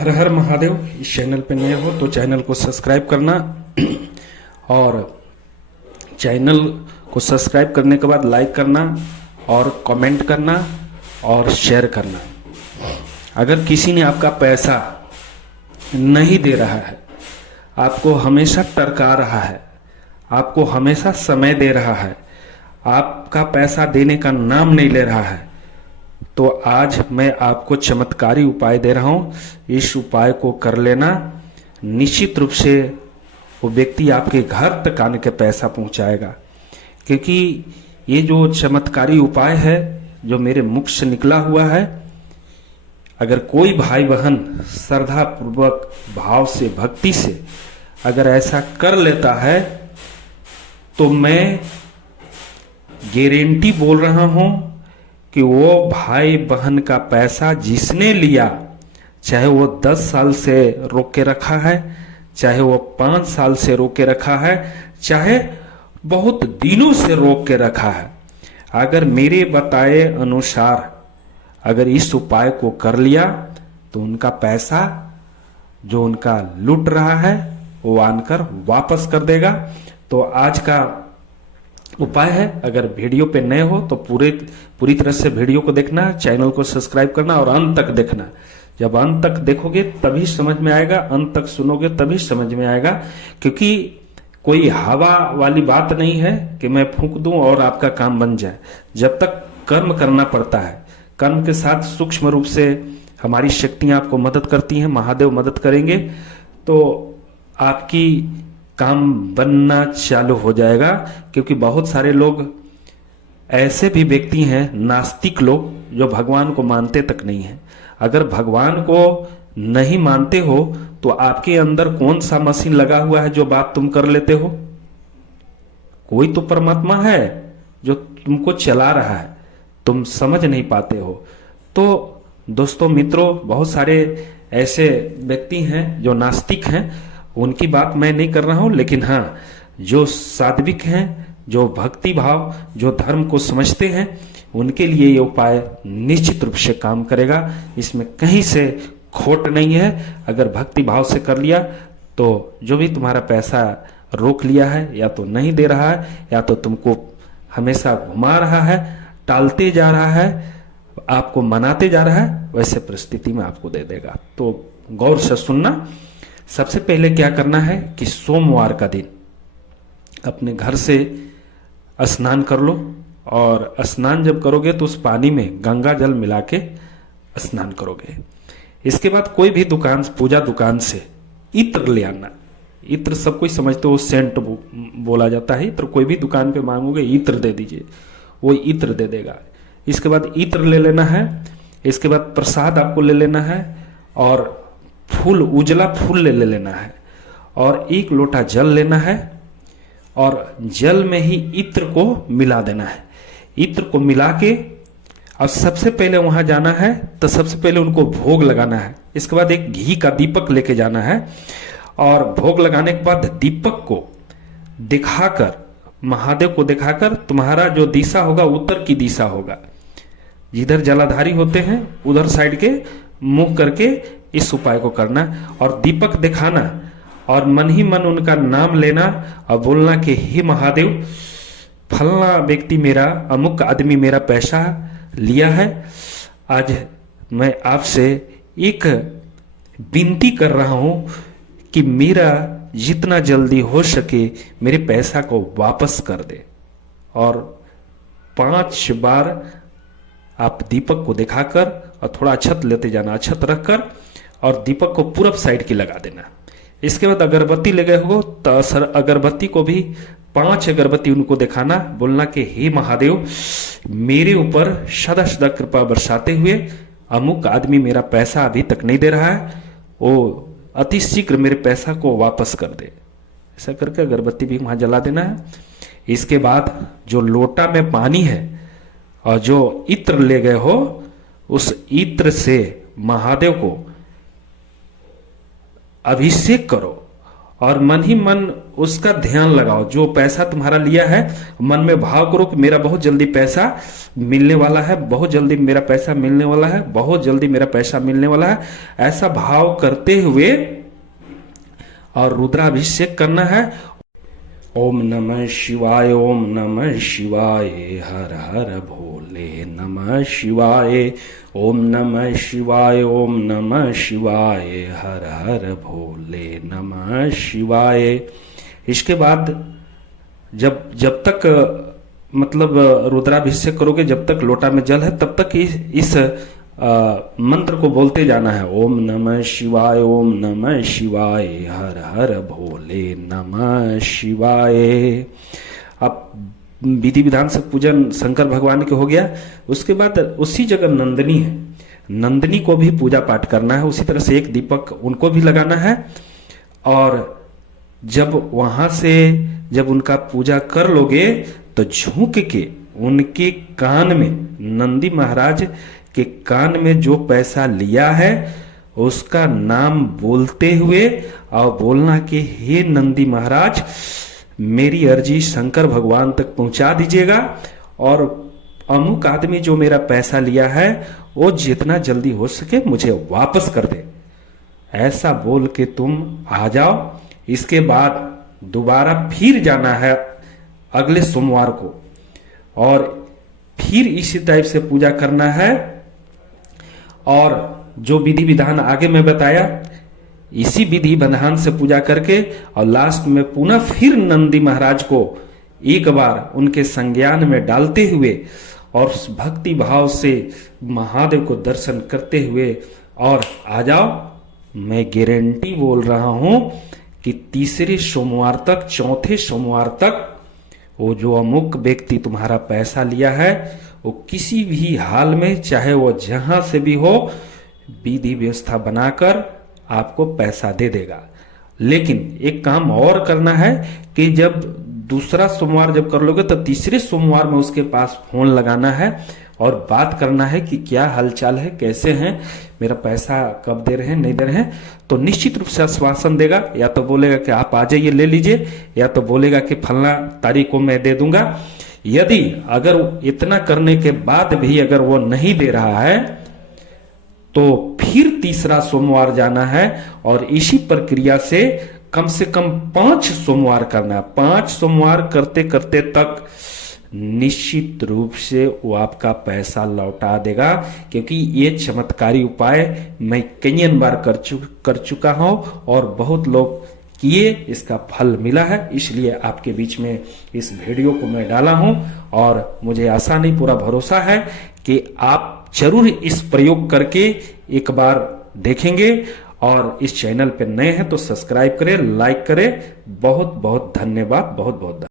हर हर महादेव। इस चैनल पे नए हो तो चैनल को सब्सक्राइब करना और चैनल को सब्सक्राइब करने के बाद लाइक करना और कमेंट करना और शेयर करना। अगर किसी ने आपका पैसा नहीं दे रहा है, आपको हमेशा टरका रहा है, आपको हमेशा समय दे रहा है, आपका पैसा देने का नाम नहीं ले रहा है, तो आज मैं आपको चमत्कारी उपाय दे रहा हूं। इस उपाय को कर लेना, निश्चित रूप से वो व्यक्ति आपके घर तक आने के पैसा पहुंचाएगा। क्योंकि ये जो चमत्कारी उपाय है जो मेरे मुख से निकला हुआ है, अगर कोई भाई बहन श्रद्धा पूर्वक भाव से भक्ति से अगर ऐसा कर लेता है तो मैं गारंटी बोल रहा हूं कि वो भाई बहन का पैसा जिसने लिया, चाहे वो 10 साल से रोक के रखा है, चाहे वो 5 साल से रोक के रखा है, चाहे बहुत दिनों से रोक के रखा है, अगर मेरे बताए अनुसार अगर इस उपाय को कर लिया तो उनका पैसा जो उनका लूट रहा है वो आनकर वापस कर देगा। तो आज का उपाय है, अगर वीडियो पे नए हो तो पूरी तरह से वीडियो को देखना, चैनल को सब्सक्राइब करना और अंत तक देखना। जब अंत तक देखोगे तभी समझ में आएगा, अंत तक सुनोगे तभी समझ में आएगा। क्योंकि कोई हवा वाली बात नहीं है कि मैं फूंक दूं और आपका काम बन जाए। जब तक कर्म करना पड़ता है, कर्म के साथ सूक्ष्म रूप से हमारी शक्तियां आपको मदद करती हैं, महादेव मदद करेंगे तो आपकी काम बनना चालू हो जाएगा। क्योंकि बहुत सारे लोग ऐसे भी व्यक्ति हैं, नास्तिक लोग, जो भगवान को मानते तक नहीं है। अगर भगवान को नहीं मानते हो तो आपके अंदर कौन सा मशीन लगा हुआ है जो बात तुम कर लेते हो? कोई तो परमात्मा है जो तुमको चला रहा है, तुम समझ नहीं पाते हो। तो दोस्तों मित्रों, बहुत सारे ऐसे व्यक्ति हैं जो नास्तिक हैं, उनकी बात मैं नहीं कर रहा हूं, लेकिन हाँ, जो सात्विक हैं, जो भक्ति भाव, जो धर्म को समझते हैं, उनके लिए ये उपाय निश्चित रूप से काम करेगा। इसमें कहीं से खोट नहीं है। अगर भक्ति भाव से कर लिया तो जो भी तुम्हारा पैसा रोक लिया है, या तो नहीं दे रहा है, या तो तुमको हमेशा घुमा रहा है, टालते जा रहा है, आपको मनाते जा रहा है, वैसे परिस्थिति में आपको दे देगा। तो गौर से सुनना। सबसे पहले क्या करना है कि सोमवार का दिन अपने घर से स्नान कर लो, और स्नान जब करोगे तो उस पानी में गंगा जल मिला के स्नान करोगे। इसके बाद कोई भी दुकान, पूजा दुकान से इत्र ले आना। इत्र सब कोई समझते हो, सेंट बोला जाता है। इत्र कोई भी दुकान पे मांगोगे इत्र दे दीजिए, वो इत्र दे देगा। इसके बाद इत्र ले लेना है। इसके बाद प्रसाद आपको ले लेना है, और फूल, उजला फूल ले लेना है, और 1 लोटा जल लेना है, और जल में ही इत्र को मिला देना है। इत्र को मिला के अब सबसे पहले वहां जाना है तो सबसे पहले उनको भोग लगाना है। इसके बाद एक घी का दीपक लेके जाना है, और भोग लगाने के बाद दीपक को दिखाकर, महादेव को दिखाकर, तुम्हारा जो दिशा होगा उत्तर की दिशा होगा, जिधर जलाधारी होते हैं उधर साइड के मुंह करके इस उपाय को करना, और दीपक दिखाना, और मन ही मन उनका नाम लेना और बोलना कि हे महादेव, फलना व्यक्ति मेरा, अमुक आदमी मेरा पैसा लिया है। आज मैं आपसे एक विनती कर रहा हूं कि मेरा जितना जल्दी हो सके मेरे पैसा को वापस कर दे। और 5 बार आप दीपक को दिखाकर और थोड़ा अक्षत लेते जाना, अक्षत रखकर, और दीपक को पूरब साइड की लगा देना। इसके बाद अगरबत्ती ले गए हो तो अगरबत्ती को भी 5 अगरबत्ती उनको दिखाना, बोलना कि हे महादेव, मेरे ऊपर सदा सदा कृपा बरसाते हुए अमुक आदमी मेरा पैसा अभी तक नहीं दे रहा है, वो अति शीघ्र मेरे पैसा को वापस कर दे। ऐसा करके अगरबत्ती भी वहां जला देना है। इसके बाद जो लोटा में पानी है और जो इत्र ले गए हो, उस इत्र से महादेव को अभिषेक करो, और मन ही मन उसका ध्यान लगाओ। जो पैसा तुम्हारा लिया है मन में भाव करो कि मेरा बहुत जल्दी पैसा मिलने वाला है, बहुत जल्दी मेरा पैसा मिलने वाला है, बहुत जल्दी मेरा पैसा मिलने वाला है। ऐसा भाव करते हुए और रुद्राभिषेक करना है। ओम नमः शिवाय, ओम नमः शिवाय, हर हर भोले नमः शिवाय, ओम नमः शिवाय, ओम नमः शिवाय, हर हर भोले नमः शिवाय। इसके बाद जब तक मतलब रुद्राभिषेक करोगे, जब तक लोटा में जल है तब तक इस मंत्र को बोलते जाना है। ओम नमः शिवाय, ओम नमः शिवाय, हर हर भोले नमः शिवाय। अब विधि विधान से पूजन शंकर भगवान के हो गया। उसके बाद उसी जगह नंदिनी है, नंदिनी को भी पूजा पाठ करना है। उसी तरह से एक दीपक उनको भी लगाना है। और जब वहां से जब उनका पूजा कर लोगे तो झुक के उनके कान में, नंदी महाराज के कान में जो पैसा लिया है उसका नाम बोलते हुए और बोलना कि हे नंदी महाराज, मेरी अर्जी शंकर भगवान तक पहुंचा दीजिएगा और अमुक आदमी जो मेरा पैसा लिया है वो जितना जल्दी हो सके मुझे वापस कर दे। ऐसा बोल के तुम आ जाओ। इसके बाद दोबारा फिर जाना है अगले सोमवार को और फिर इसी टाइप से पूजा करना है। और जो विधि विधान आगे मैं बताया, इसी विधि विधान से पूजा करके और लास्ट में पुनः फिर नंदी महाराज को एक बार उनके संज्ञान में डालते हुए और भक्ति भाव से महादेव को दर्शन करते हुए और आ जाओ। मैं गारंटी बोल रहा हूं कि तीसरे सोमवार तक, चौथे सोमवार तक वो जो अमुक व्यक्ति तुम्हारा पैसा लिया है वो किसी भी हाल में, चाहे वो जहां से भी हो, विधि व्यवस्था बनाकर आपको पैसा दे देगा। लेकिन एक काम और करना है कि जब दूसरा सोमवार जब कर लोगे तो तीसरे सोमवार में उसके पास फोन लगाना है और बात करना है कि क्या हालचाल है, कैसे हैं, मेरा पैसा कब दे रहे हैं, नहीं दे रहे हैं। तो निश्चित रूप से आश्वासन देगा। या तो बोलेगा कि आप आ जाइए ले लीजिए, या तो बोलेगा कि फलना तारीख को मैं दे दूंगा। यदि अगर इतना करने के बाद भी अगर वो नहीं दे रहा है तो फिर तीसरा सोमवार जाना है और इसी प्रक्रिया से कम 5 सोमवार करना है। 5 सोमवार करते करते तक निश्चित रूप से वो आपका पैसा लौटा देगा, क्योंकि ये चमत्कारी उपाय मैं कई बार कर चुका हूं और बहुत लोग किए, इसका फल मिला है। इसलिए आपके बीच में इस वीडियो को मैं डाला हूं और मुझे आशा नहीं, पूरा भरोसा है कि आप जरूर इस प्रयोग करके एक बार देखेंगे। और इस चैनल पे नए हैं तो सब्सक्राइब करें, लाइक करें। बहुत बहुत धन्यवाद, बहुत बहुत धन्यवाद।